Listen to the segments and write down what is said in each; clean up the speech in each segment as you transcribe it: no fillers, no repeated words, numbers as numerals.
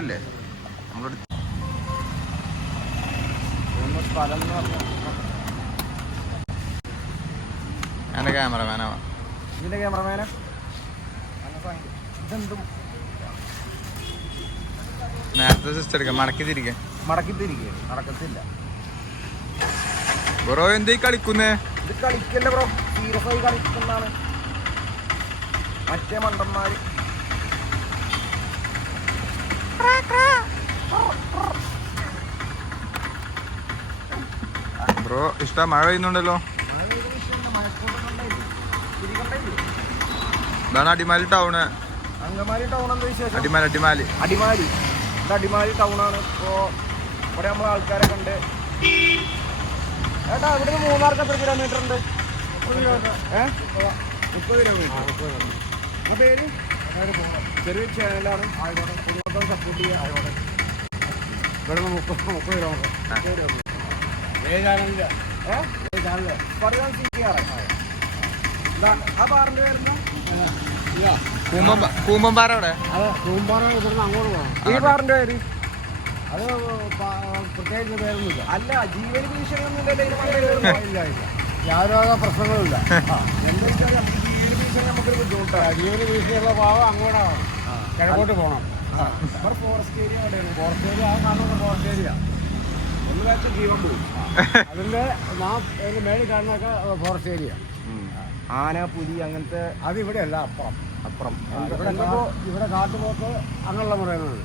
അല്ലേ നമ്മള് എന്റെ ക്യാമറമാനാവാ. ഇതിന്റെ ക്യാമറമാനാ ഇതെന്തും നേരത്തെ സിസ്റ്റം എടുക്കാം. മടക്കി തിരികെ നടക്കത്തില്ല ബ്രോ. എന്തീ കളിക്കുന്നേ? ഇത് കളിക്കല്ല ബ്രോ, സീരിയസ് ആയി കളിക്കുന്നതാണ്. മറ്റേ മണ്ടന്മാര് ബ്രോ ഇഷ്ടം. മഴ പെയ്യുന്നുണ്ടല്ലോ. ഇതാണ് അടിമാലി ടൗണ്. അങ്കമാലി ടൗൺ എന്താ വിശേഷം? അടിമാലി ഇത് അടിമാലി ടൗണാണ്. ഇപ്പോൾ ഇവിടെ നമ്മൾ ആൾക്കാരെ കണ്ട്. ഏട്ടാ ഇവിടെ നിന്ന് മൂന്നാർക്ക് എത്ര കിലോമീറ്റർ ഉണ്ട്? 30 കിലോമീറ്റർ. ആ പേര് ചെറിയ ചാനലാണ്. ആയിക്കോട്ടെ, സപ്പോർട്ട് ചെയ്യാം. ആയിക്കോട്ടെ. ഇവിടെ നിന്ന് 30 കിലോമീറ്റർ. ആ പാറിന്റെ പേരുന്ന കൂമ്പമ്പാറ. അവിടെ കൂമ്പാറ അങ്ങോട്ട് പോകണം. ഈ പാറിന്റെ പേര് അത് പ്രത്യേകിച്ച് പേരൊന്നുമില്ല. അല്ല, ജീവന ഭീഷണിയൊന്നുമില്ല. യാതൊരു പ്രശ്നങ്ങളുമില്ല. എന്താ വെച്ചാൽ ജീവന ഭീഷണി നമുക്കൊരു ബുദ്ധിമുട്ടാണ്. ജീവന ഭീഷണിയുള്ള ഭാഗം അങ്ങോട്ടാണ്, കിഴക്കോട്ട് പോകണം. ഫോറസ്റ്റ് ഏരിയ അവിടെയാണ്. ഫോറസ്റ്റ് ഏരിയ ആ കാണുന്ന ഫോറസ്റ്റ് ഏരിയ. ഒന്ന് വെച്ച ജീവൻ പോകും. അതിന്റെ മേളിൽ കാണുന്നതൊക്കെ ഫോറസ്റ്റ് ഏരിയ. ആന, പുലി അങ്ങനത്തെ അതിവിടെ അല്ല. അപ്പുറം ഇവിടെ കാട്ടുപോക്ക് അങ്ങനെയുള്ള പറയുന്നത്.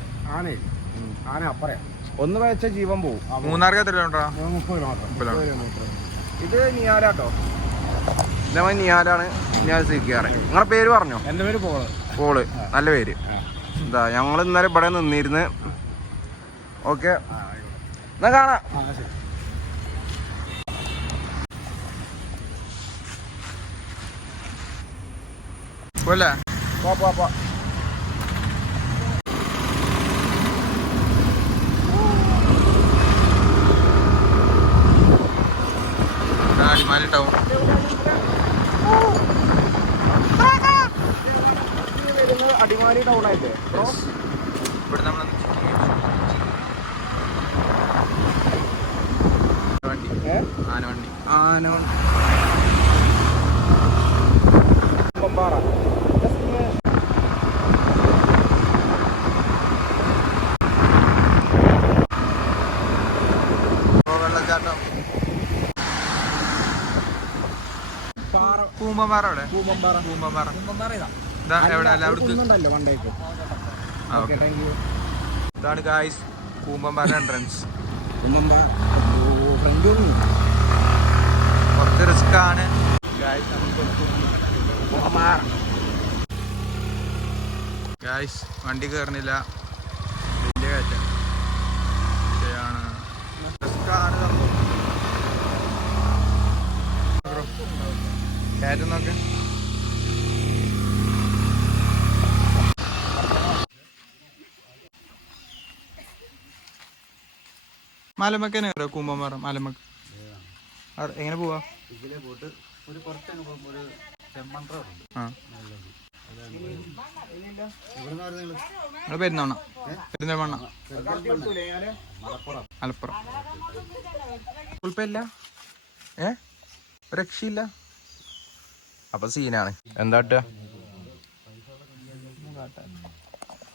ആന അപ്പറേ ഒന്ന് വെച്ച ജീവൻ പോകും. മൂന്നാർക്ക് എത്ര കിലോമീറ്റർ? 30 കിലോമീറ്റർ. ഇത് നിയാലാട്ടോ. നിയാലാണ്. നിയാൽ സിക്കാറ്. നിങ്ങളുടെ പേര് പറഞ്ഞോ? എൻ്റെ പേര് പോള്. നല്ല പേര്. എന്താ ഞങ്ങൾ ഇന്നലെ ഇവിടെ നിന്നിരുന്ന്. ഓക്കെ, എന്നാ കാണാം. പോലെ പോ. അടിമാലി ടൗൺ. അടിമാലി ടൗൺ ആയിട്ട് ഇവിടെ നമ്മൾ ആനവണ്ടി പമ്പാറ. വെള്ളച്ചാട്ടം കൂമ്പമ്പാറ. ഇതാണ് ഗായ്സ് കൂമ്പമ്പാറ എൻട്രൻസ്. കുറച്ച് റിസ്ക് ആണ് ഗായ്സ്. വണ്ടി കയറുന്നില്ല, വലിയ കയറ്റം ആണ്. റിസ്ക്കാണ് സംഭവം. കയറ്റം നോക്ക്. മലമക്ക് തന്നെ കയറുക. കൂമ്പമ്പാറ മലമക്ക് എങ്ങനെ പോവാ? പെരുന്തമണ്ണ മലപ്പുറം. കുഴപ്പമില്ല, രക്ഷയില്ല. അപ്പൊ സീനാണ്. എന്താ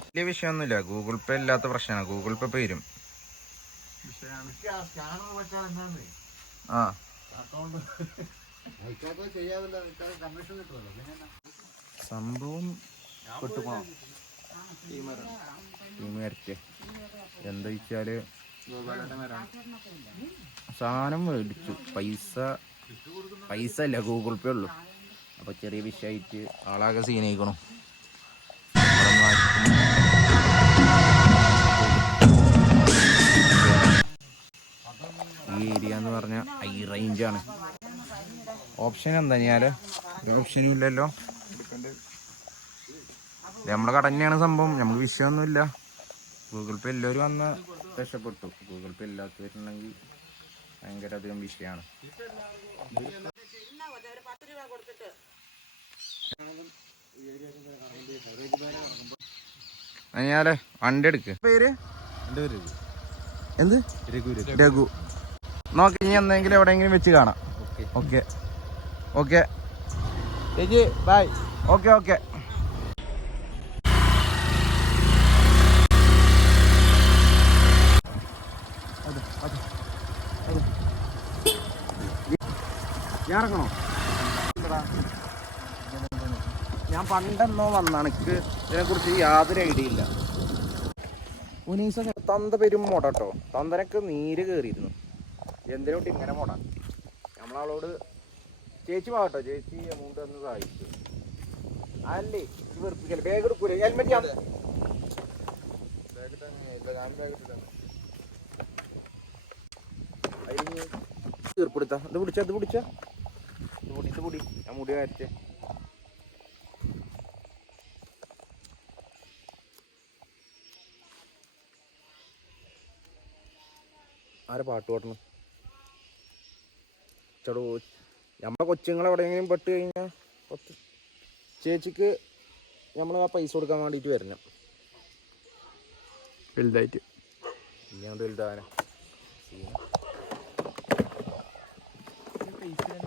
വലിയ വിഷയമൊന്നുമില്ല. ഗൂഗിൾ പേ ഇല്ലാത്ത പ്രശ്നമാണ്. ഗൂഗിൾ പേ വരും. സംഭവം പെട്ടുപോണം. എന്താ വെച്ചാല് സാധനം മേടിച്ചു. പൈസ ഇല്ല, ഗൂഗിൾ പേ ഉള്ളു. അപ്പൊ ചെറിയ വിഷയമായിട്ട് ആളാകെ സീനായിക്കണു. ഈ ഏരിയ എന്ന് പറഞ്ഞാൽ ഹൈ റേഞ്ചാണ്. ഓപ്ഷൻ എന്താ ഞാല് ഒരു ഓപ്ഷനും ഇല്ലല്ലോ. നമ്മളെ കട തന്നെയാണ് സംഭവം. നമുക്ക് വിഷയമൊന്നുമില്ല. ഗൂഗിൾ പേ എല്ലാവരും വന്ന് രക്ഷപ്പെട്ടു. ഗൂഗിൾ പേ ഇല്ലാത്തവരുണ്ടെങ്കിൽ ഭയങ്കര അധികം വിഷയമാണ്. ഞാനേ വണ്ടി എടുക്ക്. പേര് എന്ത്? രഘു. നോക്കി ഇനി എന്തെങ്കിലും എവിടെയെങ്കിലും വെച്ച് കാണാം. ഓക്കെ ഓക്കെ ചേച്ചി ബൈ. Okay okay. ഇറങ്ങണോ? ഞാൻ പണ്ടെന്നോ വന്നാണ്, എനിക്ക് ഇതിനെക്കുറിച്ച് യാതൊരു ഐഡിയ ഇല്ല. ഉനീസ തന്ത പെരും മുട കേട്ടോ. തന്തനൊക്കെ നീര് കയറിയിരുന്നു. എന്തിനോട്ട് ഇങ്ങനെ മുട? നമ്മളവളോട് ചേച്ചി വാട്ടോ, ചേച്ചി എമൗണ്ട് ഒന്ന് സഹായിച്ചു. അല്ലേ ഇത് വെറുപ്പിക്കല്ലേ. ബാഗ് എടുക്കൂലേ? ഹെൽമെറ്റ് ഞാൻ തീർപ്പെടുത്താ. ഇത് പിടിച്ച ഇത് പിടിച്ച ഇത് പൊടി. ഞാൻ മുടി വരച്ചേ. ആരെ പാട്ട് പാടണം? ചെടോ നമ്മളെ കൊച്ചുങ്ങൾ എവിടെയെങ്കിലും പെട്ട് കഴിഞ്ഞാൽ ചേച്ചിക്ക് നമ്മൾ ആ പൈസ കൊടുക്കാൻ വേണ്ടിയിട്ട് വരണം. വലുതായിട്ട് ഇല്ലാണ്ട് വലുതാന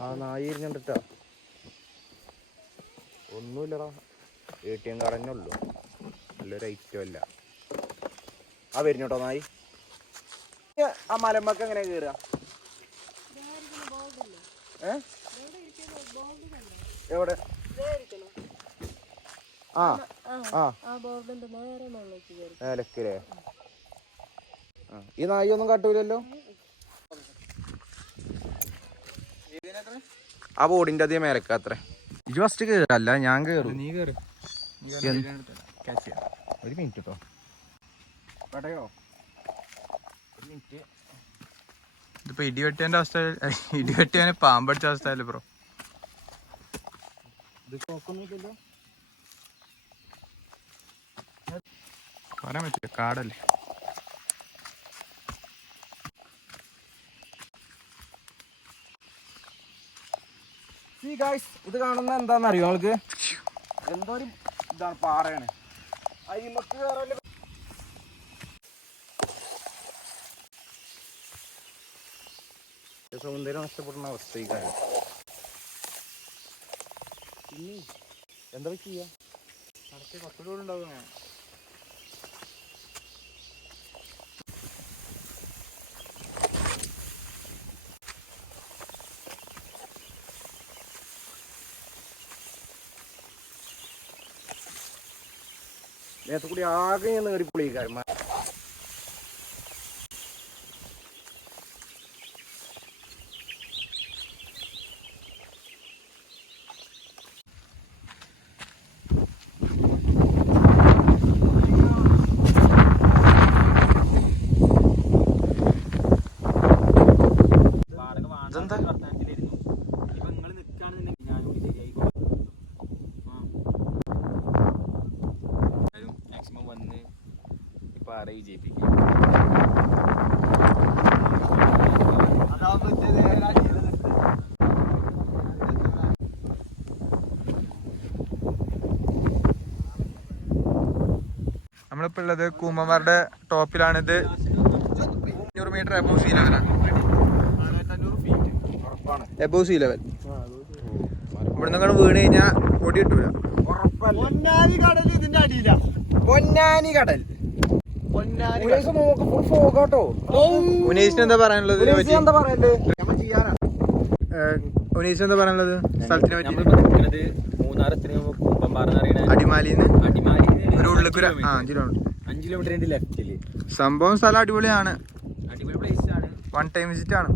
ആ നായി ഇരുന്നിട്ടാ ഒന്നുമില്ലടാ. ATM കാർഡ് ഉള്ളൂ, നല്ലൊരു ഐറ്റം അല്ല. ആ വരുന്നോട്ടോ നായി. ആ മലമ്പൊക്കെ എങ്ങനെ കയറുക? എവിടെ? ആ മേലക്കല്ലേ? ഈ നായി ഒന്നും കാട്ടൂലല്ലോ. ആ ബോർഡിന്റെ അതേ മേലക്കാത്രേ. ഇത് ഫസ്റ്റ് കയറല്ല, ഞാൻ കയറും. നീ കയറി ഒരു മിനിറ്റ് കേട്ടോ. പടയോ ഒരു മിനിറ്റ്. ഇതിപ്പോ ഇടിവെട്ടിയന്റെ അവസ്ഥ, ഇടിവെട്ടിയവന് പാമ്പടിച്ച അവസ്ഥയല്ലേ ബ്രോ? ഇത് നോക്കൊന്നുമില്ലല്ലോ. പറയാൻ പറ്റില്ല, കാടല്ലേ. ഇത് കാണുന്ന എന്താണെന്നറിയോ നിങ്ങൾക്ക്? എന്തോ ഒരു ഇതാണ്, പാറയാണ്. അരിമക്ക് കയറല്. സൗന്ദര്യം നഷ്ടപ്പെടുന്ന അവസ്ഥ ഈ കാര്യം. പിന്നെ എന്താ ചെയ്യാ? കുറച്ചുകൂടെ ഉണ്ടാവുക. നേരത്തെ കൂടി ആകെ ഞാൻ നേടി പൊളിക്കാരന്മാർ. നമ്മളിപ്പോ ഉള്ളത് കൂമ്പന്മാരുടെ ടോപ്പിലാണിത്. 500 മീറ്റർ എബോവ് സീ ലെവലാണ്. Above see level. ഇവിടുന്ന് വീണ് കഴിഞ്ഞാൽ പൊടി കിട്ടൂല. പൊന്നാനി കടൽ ഇതിന്റെ അടിയില. പൊന്നാനി കടൽ. ഉനീസിന് എന്താ പറയാനുള്ളത്? എന്താ പറയണ്ടേ? ഉനീസ് എന്താ പറയാനുള്ളത് സ്ഥലത്തിനെ പറ്റി? അടിമാലിന്ന് ഒരു ഉള്ളിക്കുര 5 കിലോമീറ്റർ ലെഫ്റ്റില്. സംഭവം സ്ഥലം അടിപൊളിയാണ്. അടിപൊളി പ്ലേസ് ആണ്. 1 ടൈം വിസിറ്റ് ആണ്.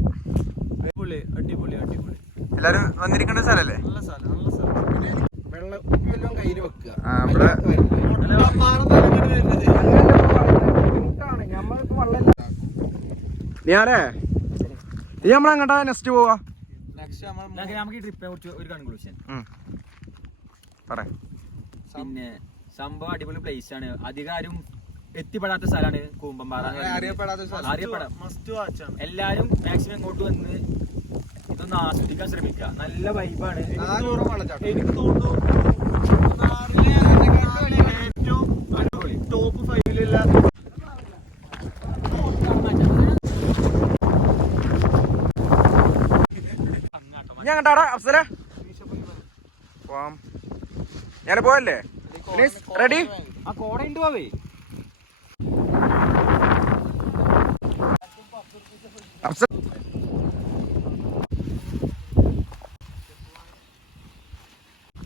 അടിപൊളി അടിപൊളി അടിപൊളി. എല്ലാരും വന്നിരിക്കേണ്ട സ്ഥലല്ലേ? നല്ല സ്ഥലം, നല്ല സ്ഥലം. വെള്ളം കയ്യിൽ വെക്കുക. ഇവിടെ ഞാനേ ഇത് നമ്മളെങ്ങട്ടാ നെക്സ്റ്റ് പോവാ? നമുക്ക് ഈ ട്രിപ്പിനെ കുറിച്ച് ഒരു കൺക്ലൂഷൻ പറയാം. പിന്നെ സംഭവം അടിപൊളി പ്ലേസ് ആണ്. അധികാരും എത്തിപ്പെടാത്ത സ്ഥലമാണ് കൂമ്പമ്പാറ. എല്ലാരും മാക്സിമം ഇങ്ങോട്ട് വന്ന് ഇതൊന്ന് ഇതൊന്ന് ആസ്വദിക്കാൻ ശ്രമിക്കുക. നല്ല വൈബാണ്. 400 വെള്ളച്ചാട്ടം. എനിക്ക് തോന്നുന്നു ഏറ്റവും അടിപൊളി ടോപ്പ് 5-ലുള്ള ഞാൻ കണ്ടാടാ അഫ്സല ഞാൻ പോയല്ലേ റെഡി ആ കോട ഉണ്ട് പോവേ. അഫ്സൽ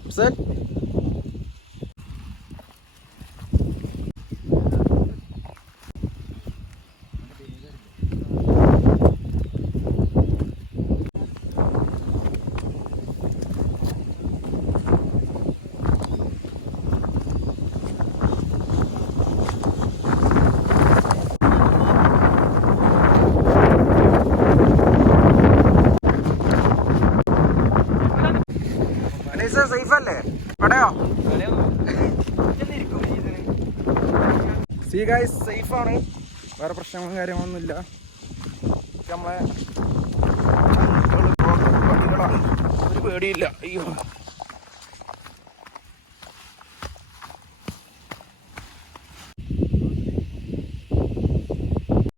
അഫ്സൽ സേഫ് അല്ലേ പടയോ സീ ഗൈസ് സേഫ് ആണ്, വേറെ പ്രശ്നങ്ങളും കാര്യങ്ങളൊന്നുമില്ല. നമ്മളെ ഒരു പേടിയില്ല. അയ്യോ